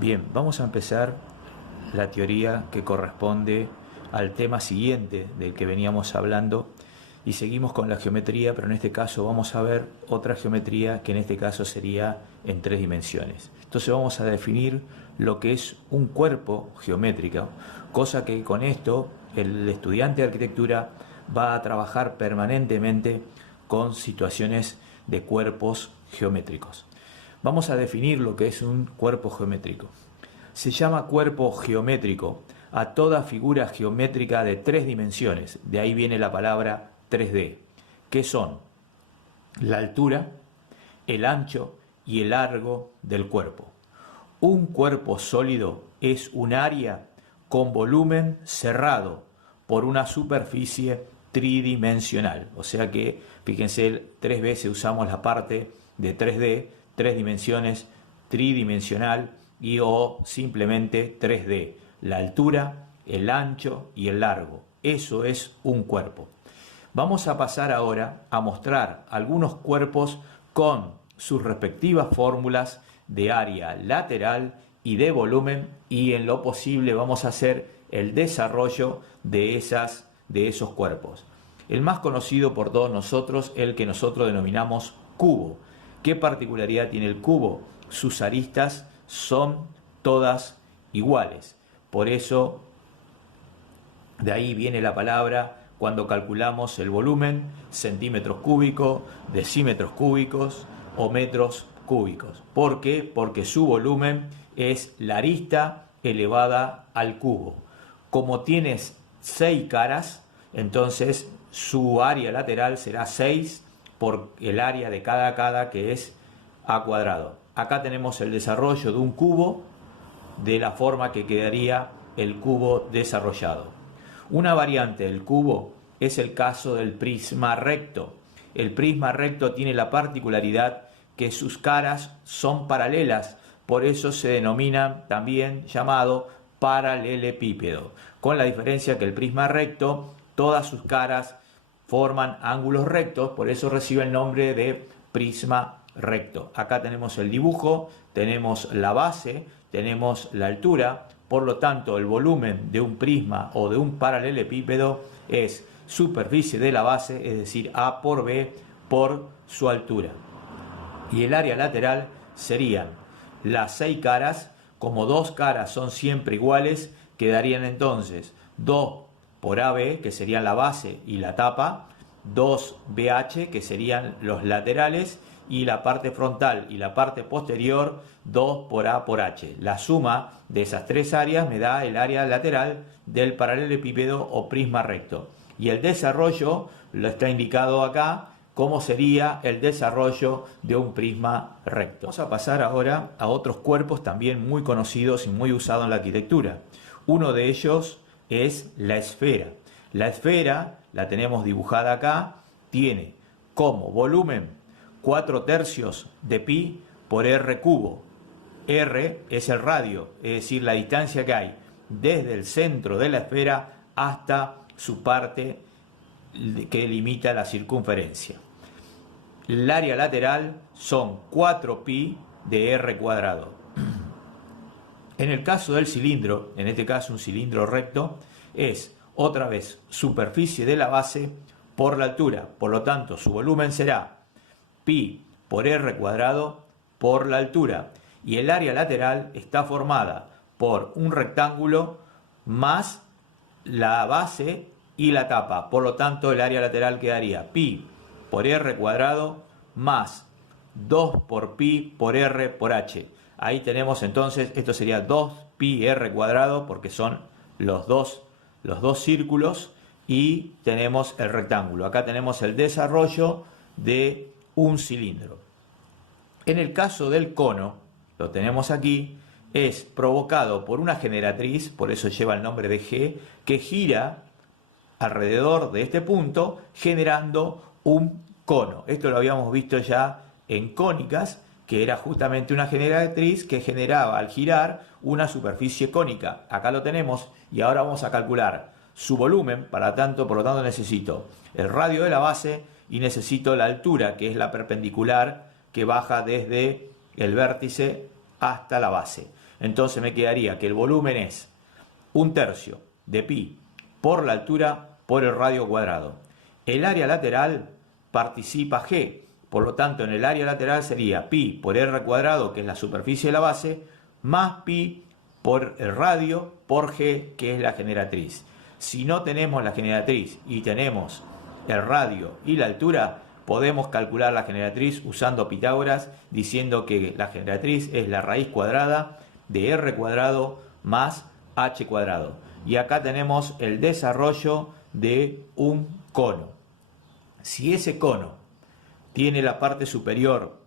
Bien, vamos a empezar la teoría que corresponde al tema siguiente del que veníamos hablando y seguimos con la geometría, pero en este caso vamos a ver otra geometría que en este caso sería en 3 dimensiones. Entonces vamos a definir lo que es un cuerpo geométrico, cosa que con esto el estudiante de arquitectura va a trabajar permanentemente con situaciones de cuerpos geométricos. Vamos a definir lo que es un cuerpo geométrico. Se llama cuerpo geométrico a toda figura geométrica de 3 dimensiones, de ahí viene la palabra 3D, que son la altura, el ancho y el largo del cuerpo. Un cuerpo sólido es un área con volumen cerrado por una superficie tridimensional. O sea que, fíjense, 3 veces usamos la parte de 3D, 3 dimensiones, tridimensional y o simplemente 3D. La altura, el ancho y el largo. Eso es un cuerpo. Vamos a pasar ahora a mostrar algunos cuerpos con sus respectivas fórmulas de área lateral y de volumen, y en lo posible vamos a hacer el desarrollo de esos cuerpos. El más conocido por todos nosotros, el que nosotros denominamos cubo. ¿Qué particularidad tiene el cubo? Sus aristas son todas iguales. Por eso, de ahí viene la palabra cuando calculamos el volumen, centímetros cúbicos, decímetros cúbicos o metros cúbicos. ¿Por qué? Porque su volumen es la arista elevada al cubo. Como tienes 6 caras, entonces su área lateral será 6 por el área de cada cara, que es a cuadrado. Acá tenemos el desarrollo de un cubo de la forma que quedaría el cubo desarrollado. Una variante del cubo es el caso del prisma recto. El prisma recto tiene la particularidad que sus caras son paralelas, por eso se denomina también llamado paralelepípedo, con la diferencia que el prisma recto, todas sus caras forman ángulos rectos, por eso recibe el nombre de prisma recto. Acá tenemos el dibujo, tenemos la base, tenemos la altura, por lo tanto el volumen de un prisma o de un paralelepípedo es superficie de la base, es decir, A por B por su altura. Y el área lateral serían las 6 caras, como 2 caras son siempre iguales, quedarían entonces 2 por AB, que serían la base y la tapa, 2BH, que serían los laterales, y la parte frontal y la parte posterior 2 por A por H. La suma de esas 3 áreas me da el área lateral del paralelepípedo o prisma recto. Y el desarrollo lo está indicado acá, cómo sería el desarrollo de un prisma recto. Vamos a pasar ahora a otros cuerpos también muy conocidos y muy usados en la arquitectura. Uno de ellos es la esfera. La esfera, la tenemos dibujada acá, tiene como volumen 4/3 de pi por r cubo. R es el radio, es decir, la distancia que hay desde el centro de la esfera hasta su parte que limita la circunferencia. El área lateral son 4pi de r cuadrado. En el caso del cilindro, en este caso un cilindro recto, es otra vez superficie de la base por la altura. Por lo tanto, su volumen será pi por r cuadrado por la altura. Y el área lateral está formada por un rectángulo más la base y la tapa. Por lo tanto, el área lateral quedaría pi por r cuadrado más 2 por pi por r por h. Ahí tenemos entonces, esto sería 2 pi r cuadrado porque son los dos círculos, y tenemos el rectángulo. Acá tenemos el desarrollo de un cilindro. En el caso del cono, lo tenemos aquí, es provocado por una generatriz, por eso lleva el nombre de G, que gira alrededor de este punto generando un cono. Esto lo habíamos visto ya en cónicas, que era justamente una generatriz que generaba al girar una superficie cónica. Acá lo tenemos y ahora vamos a calcular su volumen, por lo tanto necesito el radio de la base y necesito la altura, que es la perpendicular que baja desde el vértice hasta la base. Entonces me quedaría que el volumen es 1/3 de pi por la altura por el radio cuadrado. El área lateral participa g, por lo tanto en el área lateral sería pi por r cuadrado, que es la superficie de la base, más pi por el radio por g, que es la generatriz. Si no tenemos la generatriz y tenemos el radio y la altura, podemos calcular la generatriz usando Pitágoras, diciendo que la generatriz es la raíz cuadrada de r cuadrado más h cuadrado. Y acá tenemos el desarrollo de un cono. Si ese cono tiene la parte superior,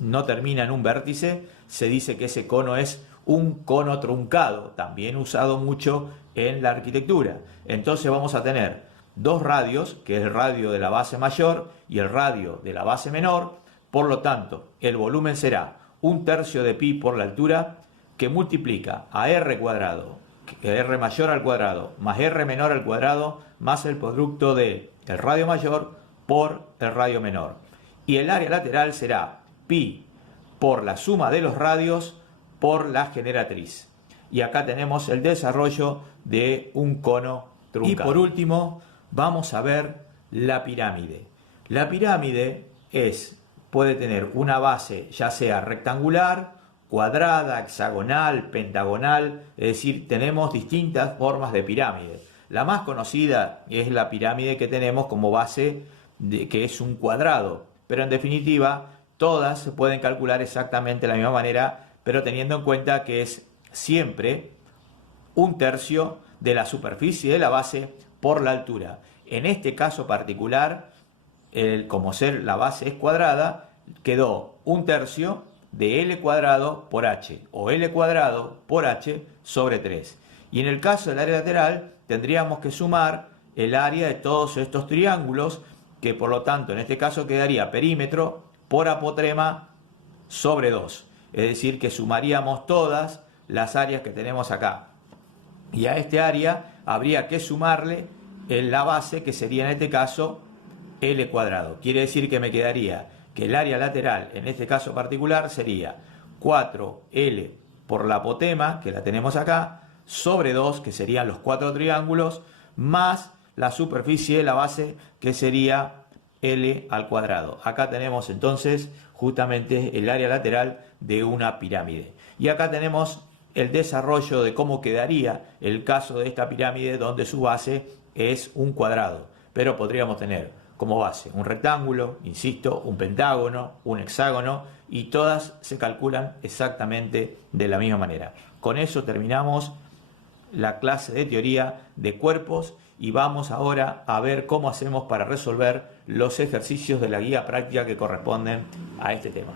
no termina en un vértice, se dice que ese cono es un cono truncado, también usado mucho en la arquitectura. Entonces vamos a tener dos radios, que es el radio de la base mayor y el radio de la base menor. Por lo tanto, el volumen será 1/3 de pi por la altura, que multiplica a r cuadrado, r mayor al cuadrado, más r menor al cuadrado, más el producto de el radio mayor por el radio menor. Y el área lateral será pi por la suma de los radios por la generatriz. Y acá tenemos el desarrollo de un cono truncado. Y por último, vamos a ver la pirámide. La pirámide puede tener una base ya sea rectangular, cuadrada, hexagonal, pentagonal, es decir, tenemos distintas formas de pirámide. La más conocida es la pirámide que tenemos como base, que es un cuadrado, pero en definitiva todas se pueden calcular exactamente de la misma manera, pero teniendo en cuenta que es siempre 1/3 de la superficie de la base por la altura. En este caso particular, como la base es cuadrada, quedó 1/3 de L cuadrado por H, o L cuadrado por H sobre 3. Y en el caso del área lateral, tendríamos que sumar el área de todos estos triángulos, que por lo tanto en este caso quedaría perímetro por apotrema sobre 2. Es decir, que sumaríamos todas las áreas que tenemos acá. Y a este área habría que sumarle la base, que sería en este caso L cuadrado. Quiere decir que me quedaría que el área lateral, en este caso particular, sería 4L por la apotema, que la tenemos acá, sobre 2, que serían los 4 triángulos, más la superficie de la base, que sería L al cuadrado. Acá tenemos entonces justamente el área lateral de una pirámide. Y acá tenemos el desarrollo de cómo quedaría el caso de esta pirámide, donde su base es un cuadrado, pero podríamos tener como base un rectángulo, insisto, un pentágono, un hexágono, y todas se calculan exactamente de la misma manera. Con eso terminamos la clase de teoría de cuerpos y vamos ahora a ver cómo hacemos para resolver los ejercicios de la guía práctica que corresponden a este tema.